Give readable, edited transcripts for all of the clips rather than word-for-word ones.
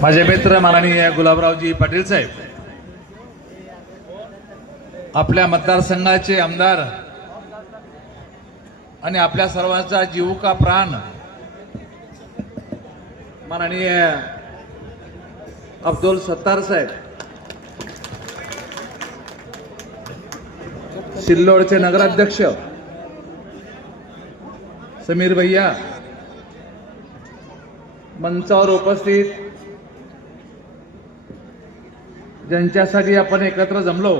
माझे मित्र माननीय गुलाबरावजी पाटील साहेब, आपल्या मतदारसंघाचे आमदार आणि आपल्या सर्वांचा जीव का प्राण माननीय अब्दुल सत्तार साहेब, सिल्लोडचे नगराध्यक्ष समीर भैया, मंचावर उपस्थित ज्यांच्यासाठी आपण एकत्र जमलो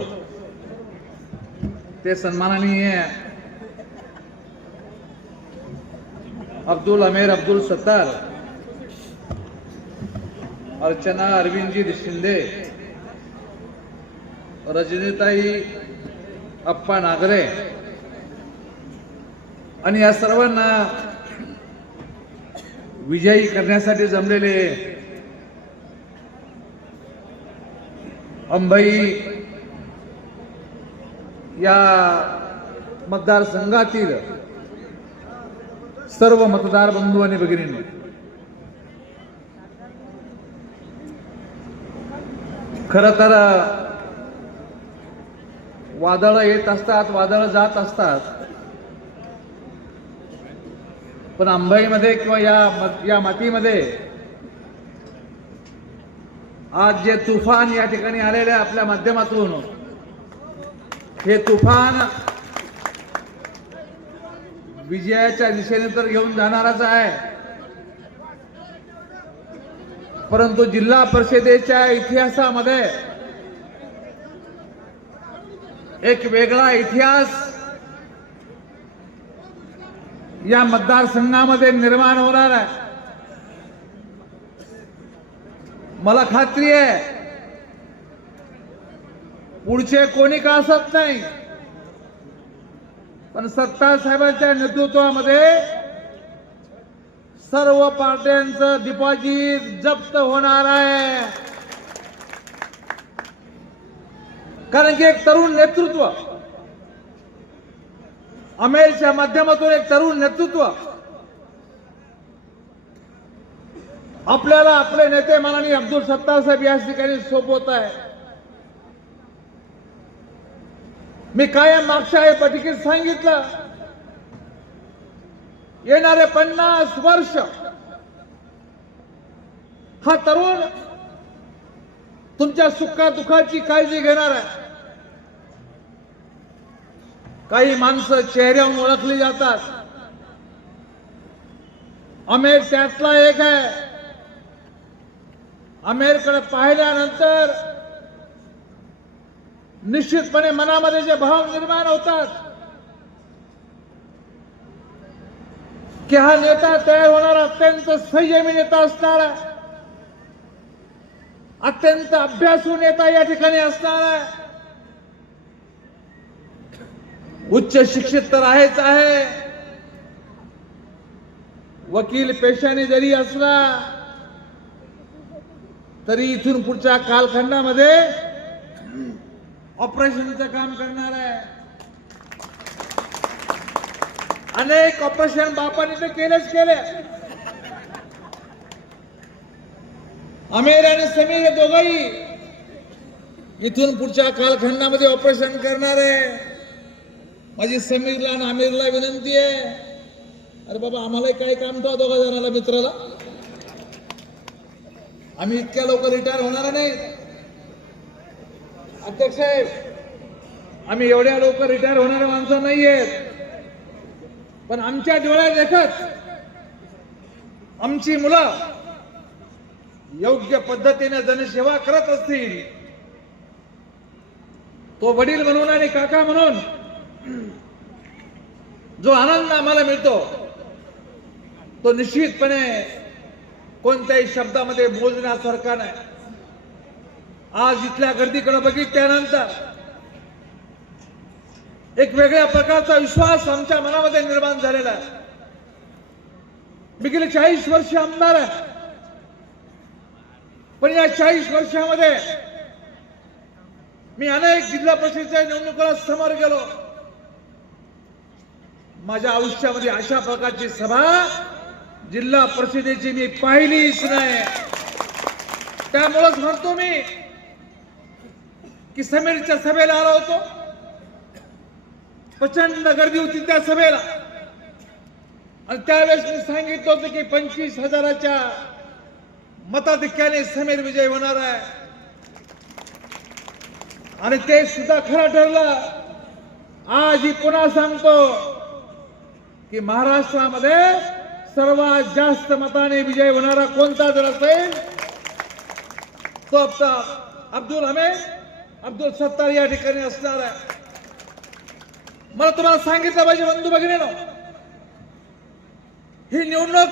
ते सन्माननीय अब्दुल अमीर अब्दुल सत्तार, अर्चना अरविंदजी शिंदे, रजनीताई अप्पा नागरे आणि या सर्वांना विजयी करण्यासाठी जमलेले अंबई या मतदारसंघातील सर्व मतदार बंधू आणि भगिनींनो, खरं तर वादळ येत असतात, वादळ जात असतात, पण अंबईमध्ये किंवा या मातीमध्ये आज जे तुफान या ठिकाणी आलेले आपल्या माध्यमातून, हे तुफान विजयाच्या दिशेने तर घेऊन जाणारच आहे, परंतु जिल्हा परिषदेच्या इतिहासामध्ये एक वेगळा इतिहास या मतदारसंघामध्ये निर्माण होणार आहे. मला खात्री आहे पुढचे कोणी का असत नाही, पण सत्तार साहेबांच्या नेतृत्वामध्ये सर्व पार्ट्यांचं डिपॉझिट जप्त होणार आहे. कारण की एक तरुण नेतृत्व, अमेरच्या माध्यमातून एक तरुण नेतृत्व, आपल्याला आपले नेते माननीय अब्दुल सत्तार साहेब या ठिकाणी सोबत आहे. मी कायम मागच्या बैठकीत सांगितलं, येणारे 50 वर्ष हा तरुण तुमच्या सुखादुःखाची काळजी घेणार आहे. काही माणसं चेहऱ्यावरून ओळखली जातात, आमेर त्यातला एक आहे. आमेरकडे पाहिल्यानंतर निश्चितपणे मनामध्ये जे भाव निर्माण होतात की हा नेता तयार होणारा अत्यंत संयमी नेता असणार आहे, अत्यंत अभ्यासू नेता या ठिकाणी असणार आहे, उच्च शिक्षित तर आहेच आहे, वकील पेशाने जरी असला तरी इथून पुढच्या कालखंडामध्ये ऑपरेशनचं काम करणार आहे. अनेक ऑपरेशन बापाने तर केलेच केले. आमेर आणि समीर हे दोघंही इथून पुढच्या कालखंडामध्ये ऑपरेशन करणार आहे. माझी समीरला आणि आमिरला विनंती आहे, अरे बाबा आम्हाला काय काम तो दोघा जणाला मित्राला, आम्ही इतक्या लवकर रिटायर होणार नाही. अध्यक्ष साहेब, आम्ही एवढ्या लवकर रिटायर होणारे माणसं नाहीयेत, पण आमच्या डोळ्यात देखत आमची मुलं योग्य पद्धतीने जनसेवा करत असतील, तो वडील म्हणून आणि काका म्हणून जो आनंद आम्हाला मिळतो तो निश्चितपणे कोणत्याही शब्दामध्ये मोजण्यासारखा नाही. आज इथल्या गर्दीकडे बघितल्यानंतर एक वेगळ्या प्रकारचा विश्वास आमच्या मनामध्ये निर्माण झालेला आहे. मी गेले 40 वर्ष आमदार आहे, पण या 40 वर्षामध्ये मी अनेक जिल्हा परिषदेच्या निवडणुकीला समोर गेलो. माझ्या आयुष्यामध्ये अशा प्रकारची सभा जिल्हा परिषदेची मी पाहिलीच नाही. त्यामुळेच म्हणतो मी की समीरच्या सभेला आलो होतो, प्रचंड गर्दी होती त्या सभेला, आणि त्यावेळेस मी सांगितलं होतं की 25,000च्या मताधिक्याने समीर विजय होणार आहे, आणि ते सुद्धा खरं ठरलं. आजही पुन्हा सांगतो की महाराष्ट्रामध्ये सर्वात जास्त मताने विजय होणारा कोणता जर असेल तो अब्दुल सत्तार या ठिकाणी असणार आहे. मला तुम्हाला सांगितलं पाहिजे बंधू भगिनींनो, ही निवडणूक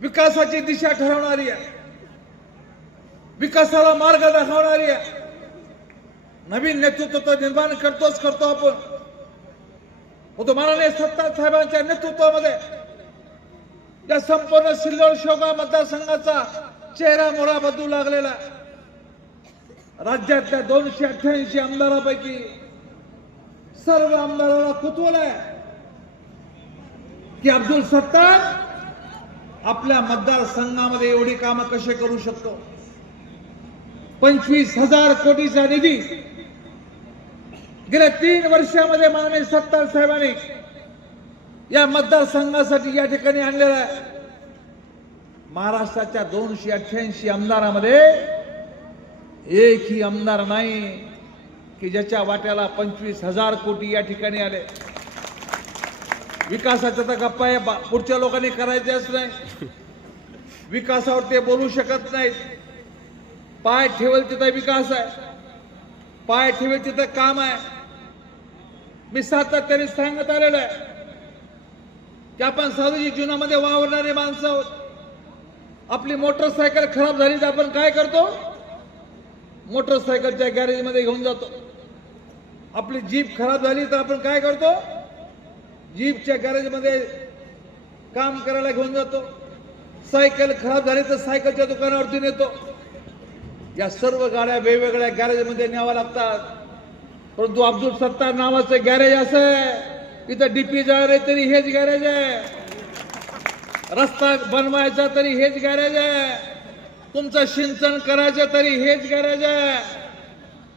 विकासाची दिशा ठरवणारी आहे, विकासाला मार्ग दाखवणारी आहे. नवीन नेतृत्व तर निर्माण करतो आपण, तो माननीय सत्तार साहेबांच्या नेतृत्वामध्ये या संपूर्ण सिल्लोड शेवगाव मतदारसंघाचा चेहरा मोहरा बदलू लागलेला. राज्यातल्या 288 आमदारांपैकी सर्व आमदारांना कुतूहल आहे की अब्दुल सत्तार आपल्या मतदारसंघामध्ये एवढी कामं कशी करू शकतो. 25,000 कोटीचा निधी गेल्या 3 वर्षामध्ये माननीय सत्तार साहेबांनी या मतदारसंघासाठी या ठिकाणी आणलेला आहे. महाराष्ट्राच्या 288 आमदारांमध्ये एकही आमदार नाही की ज्याच्या वाट्याला 25,000 कोटी या ठिकाणी आले. विकासाच्या तर गप्पा पुढच्या लोकांनी करायच्याच नाही, विकासावर ते बोलू शकत नाहीत. पाय ठेवेल तिथं विकास आहे, पाय ठेवेल तिथं काम आहे. मी सातत्याने सांगत आलेलो आहे की आपण सार्वजनिक जीवनामध्ये वावरणारे माणसं आहोत. आपली मोटरसायकल खराब झाली तर आपण काय करतो? मोटरसायकलच्या गॅरेजमध्ये घेऊन जातो. आपली जीप खराब झाली तर आपण काय करतो? जीपच्या गॅरेजमध्ये काम करायला घेऊन जातो. सायकल खराब झाली तर सायकलच्या दुकानावरती नेतो. या सर्व गाड्या वेगवेगळ्या गॅरेजमध्ये न्याव्या लागतात. परंतु अब्दुल सत्तार नावाचं गॅरेज असं आहे, इथं डीपी जायला तरी हेच गॅरेज आहे, रस्ता बनवायचा तरी हेच गॅरेज आहे, तुमचं सिंचन करायचं तरी हेच गॅरेज आहे.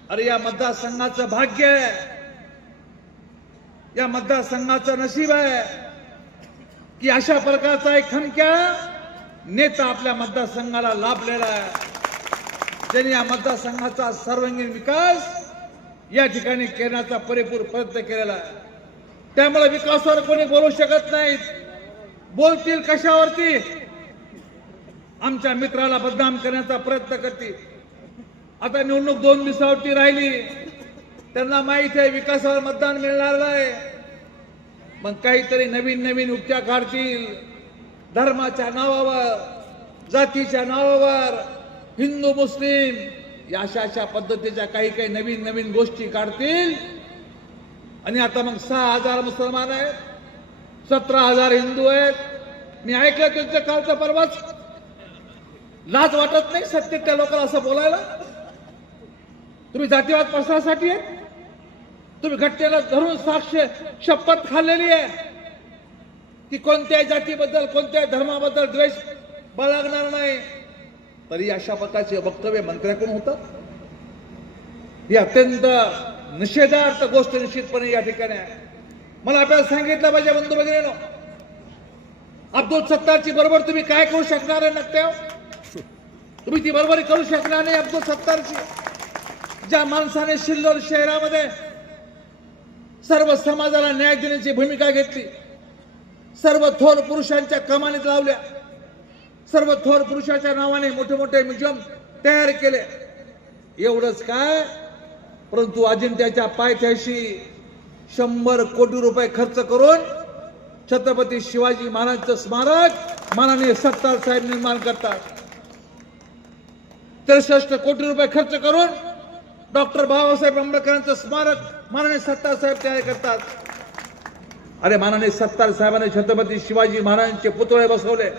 अरे या मतदारसंघाचं भाग्य आहे, या मतदारसंघाचं नशीब आहे की अशा प्रकारचा एक खमक्या नेता आपल्या मतदारसंघाला लाभलेला आहे, ज्यांनी या मतदारसंघाचा सर्वांगीण विकास या ठिकाणी करण्याचा परिपूर्ण प्रयत्न केलेला आहे. त्यामुळे विकासावर कोणी बोलू शकत नाहीत. बोलतील कशावरती? आमच्या मित्राला बदनाम करण्याचा प्रयत्न करतील. आता निवडणूक 2 दिवसावरती राहिली, त्यांना माहिती आहे विकासावर मतदान मिळणार आहे, मग काहीतरी नवीन युक्त्या काढतील. धर्माच्या नावावर, जातीच्या नावावर, हिंदू मुस्लिम या अशा पद्धतीच्या काही नवीन गोष्टी काढतील. आणि आता मग 6,000 मुसलमान आहेत, 17,000 हिंदू आहेत. मी ऐकलं त्यांच्या कालचा परवाच. लाज वाटत नाही सत्य त्या लोकांना असं बोलायला? तुम्ही जातीवाद पसरण्यासाठी आहे? तुम्ही घटनेला धरून शपथ खाल्लेली आहे की कोणत्याही जातीबद्दल कोणत्याही धर्माबद्दल द्वेष बाळगणार नाही, तरी अशा प्रकारचे वक्तव्य मंत्र्याकडून होतात. ही अत्यंत निषेधार्थ गोष्ट निश्चितपणे या ठिकाणी आहे. मला आपल्याला सांगितलं पाहिजे बंधू भगिनींनो, अब्दुल सत्तारची बरोबर तुम्ही काय करू शकणार आहे? नक्त्या तुम्ही ती बरोबरी करू शकणार नाही अब्दुल सत्तारची. ज्या माणसाने सिल्लोड शहरामध्ये सर्व समाजाला न्याय देण्याची भूमिका घेतली, सर्व थोर पुरुषांच्या कमानीत लावल्या, सर्व थोर पुरुषाच्या नावाने मोठे मोठे म्युझियम तयार केले. एवढंच काय, परंतु अजिंठ्याच्या पायथ्याशी 100 कोटी रुपये खर्च करून छत्रपती शिवाजी महाराजांचं स्मारक माननीय सत्तार साहेब निर्माण करतात. 63 कोटी रुपये खर्च करून डॉक्टर बाबासाहेब आंबेडकरांचं स्मारक माननीय सत्तार साहेब तयार करतात. अरे माननीय सत्तार साहेबांनी छत्रपती शिवाजी महाराजांचे पुतळे बसवले.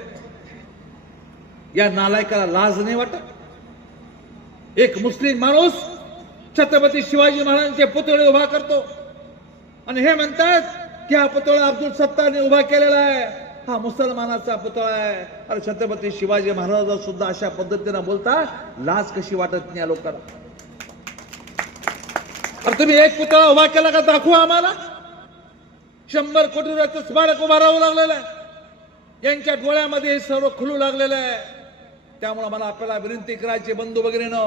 या नालायकाला लाज नाही वाटत? एक मुस्लिम माणूस छत्रपती शिवाजी महाराजांचे पुतळे उभा करतो आणि हे म्हणतात की हा पुतळा अब्दुल सत्तारने उभा केलेला आहे. हा मुसलमानाचा पुतळा आहे. अरे छत्रपती शिवाजी महाराज सुद्धा अशा पद्धतीने बोलता लाज कशी वाटत नाही या लोकांना? अरे तुम्ही एक पुतळा उभा केला का दाखवा आम्हाला. 100 कोटी रुपयाचं स्मारक उभा राहू लागलेलं आहे. यांच्या डोळ्यामध्ये हे सर्व खुलू लागलेलं आहे. त्यामुळे मला आपल्याला विनंती करायची बंधू भगिनींनो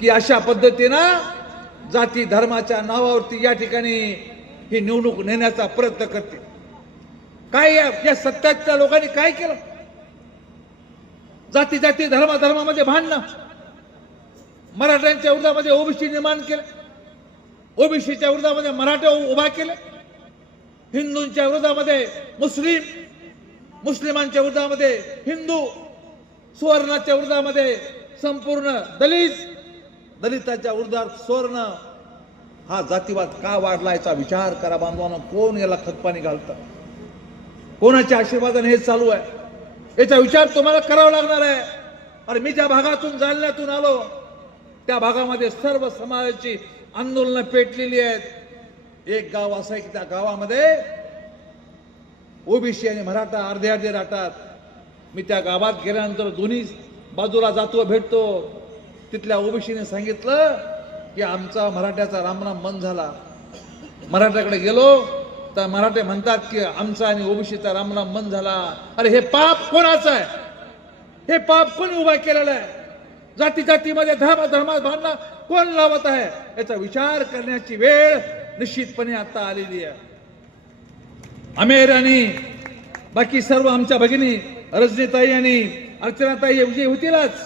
की अशा पद्धतीनं जाती धर्माच्या नावावरती या ठिकाणी ही निवडणूक नेण्याचा प्रयत्न करते. काय या सत्ताच्या लोकांनी काय केलं? जाती जाती धर्मामध्ये भांडणं, मराठ्यांच्या विरोधामध्ये ओबीसी निर्माण केलं, ओबीसीच्या विरोधामध्ये मराठा उभा केले, हिंदूंच्या विरोधामध्ये मुस्लिमांच्या विरोधामध्ये हिंदू, सुवर्णाच्या विरोधामध्ये संपूर्ण दलिताच्या विरोधात सुवर्ण. हा जातीवाद का वाढला याचा विचार करा बांधवांनो. कोण याला खतपाणी घालतं? कोणाच्या आशीर्वादाने हे चालू आहे? याचा विचार तुम्हाला करावा लागणार आहे. अरे मी ज्या भागातून जालन्यातून आलो त्या भागामध्ये सर्व समाजाची आंदोलनं पेटलेली आहेत. एक गाव असं आहे की त्या गावामध्ये ओबीसी आणि मराठा अर्धे अर्धे राहतात. मी त्या गावात गेल्यानंतर दोन्ही बाजूला जातो, भेटतो. तिथल्या ओबीसीने सांगितलं की आमचा मराठ्याचा रामनाम बंद झाला. मराठ्याकडे गेलो तर मराठे म्हणतात की आमचा आणि ओबीसीचा रामनाम बंद झाला. अरे हे पाप कोणाचं आहे? हे पाप कोणी उभा केलेलं आहे? जाती जातीमध्ये धर्मात भांडणं कोण लावत आहे? याचा विचार करण्याची वेळ निश्चितपणे आता आलेली आहे. आमेर आणि बाकी सर्व आमच्या भगिनी रजनीताई आणि अर्चनाताई हे विजयी होतीलच,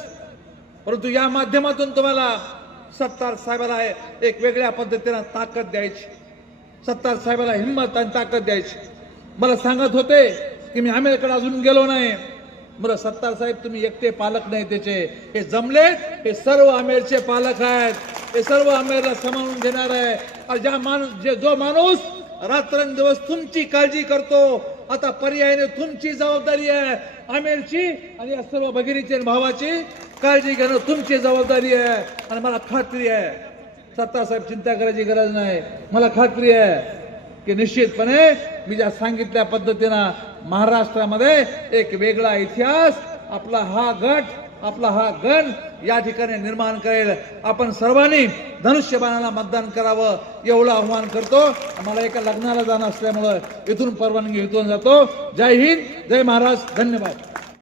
परंतु या माध्यमातून तुम्हाला सत्तार साहेबाला एक वेगळ्या पद्धतीने ताकद द्यायची, सत्तार साहेबाला हिंमत आणि ताकद द्यायची. मला सांगत होते की मी आमेरकडे अजून गेलो नाही. मला सत्तार साहेब तुम्ही एकटे पालक नाही त्याचे, हे जमलेत, हे सर्व आमेरचे पालक आहेत. हे सर्व आमेरला सांभाळून घेणार आहे. जो माणूस रात्रंदिवस तुमची काळजी करतो, आता पर्यायाने तुमची जबाबदारी आहे आमेरची, आणि या सर्व भगिनीची आणि भावाची काळजी घेणं तुमची जबाबदारी आहे. आणि मला खात्री आहे सत्तार साहेब चिंता करायची गरज नाही. मला खात्री आहे की निश्चितपणे मी ज्या सांगितल्या पद्धतीनं महाराष्ट्रामध्ये एक वेगळा इतिहास आपला हा गण या ठिकाणी निर्माण करेल. आपण सर्वांनी धनुष्यबाणाला मतदान करावं एवढं आव्हान करतो. मला एका लग्नाला जाणं असल्यामुळं इथून परवानगी इथून जातो. जय हिंद, जय महाराष्ट्र, धन्यवाद.